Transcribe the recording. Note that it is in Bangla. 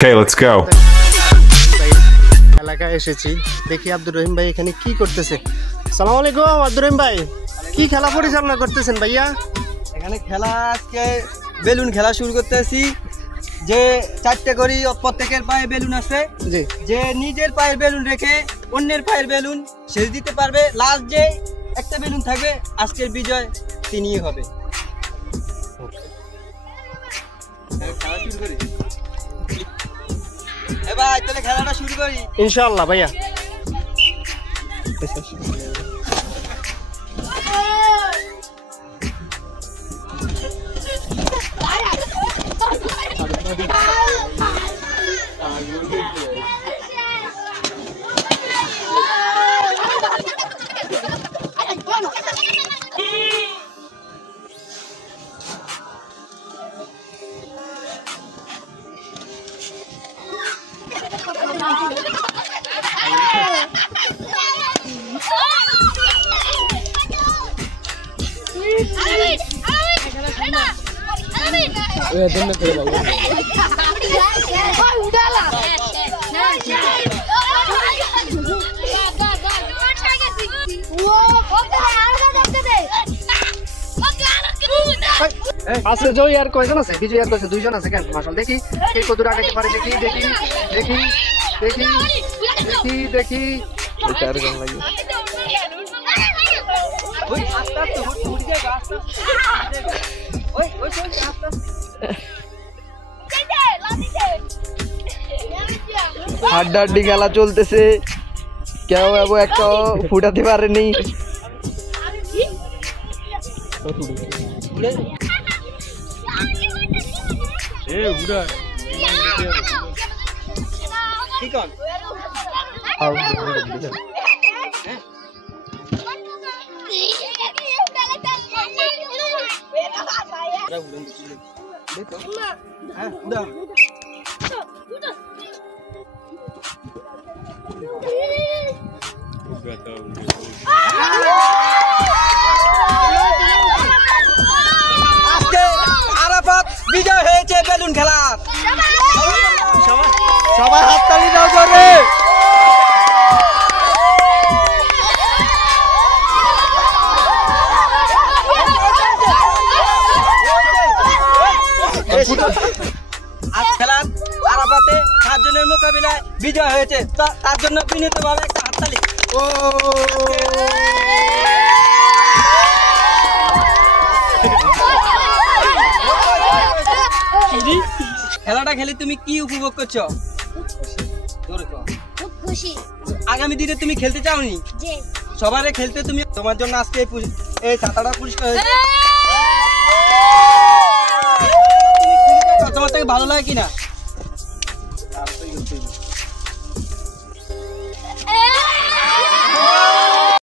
Okay, let's go. এলাকায় এসেছি, দেখি আব্দুর রহিম ভাই এখানে কি করতেছে। আসসালামু আলাইকুম আব্দুর রহিম ভাই, কি খেলা পরিচালনা করতেছেন ভাইয়া? এখানে খেলা আজকে বেলুন খেলা শুরু করতেছি। যে চারটে করি প্রত্যেকের পায়ে বেলুন আছে, যে নিজের পায়ের বেলুন রেখে অন্যের পায়ের বেলুন শেষ দিতে পারবে, লাস্ট যে একটা বেলুন থাকবে আজকের বিজয় তিনিই হবে। খেলা শুরু করি ভাই, তাহলে খেলাটা শুরু করি ইনশাআল্লাহ ভাইয়া। আচ্ছা, জয় আর কয়জন আছে? বিজয় আর কয়জন? দুইজন আছে কেন? মাশাল, দেখি কে কত আগাইতে পারে, দেখি দেখি দেখি দেখি দেখি দেখি চারজন লাগে। হাড্ডাহাড্ডি খেলা চলতেছে, কেউ একটা ফুটাতে পারেনি। আরাফাত বিজয় হয়েছে বেলুন খেলা। সবাই হাততালি দাও জোরে। আজ খেলার আরাফাতে 7 জনের মোকাবিলায় বিজয় হয়েছে, তার জন্য বিনীতভাবে একটা হাততালি। খেলাটা খেলে তুমি কি উপভোগ করছো? খুব খুশি। আগামী দিনে তুমি খেলতে চাওনি? সবারে খেলতে তুমি, তোমার জন্য আজকে এই ছাতাটা পুরস্কার হয়েছে। তোমার থেকে ভালো লাগে কিনা?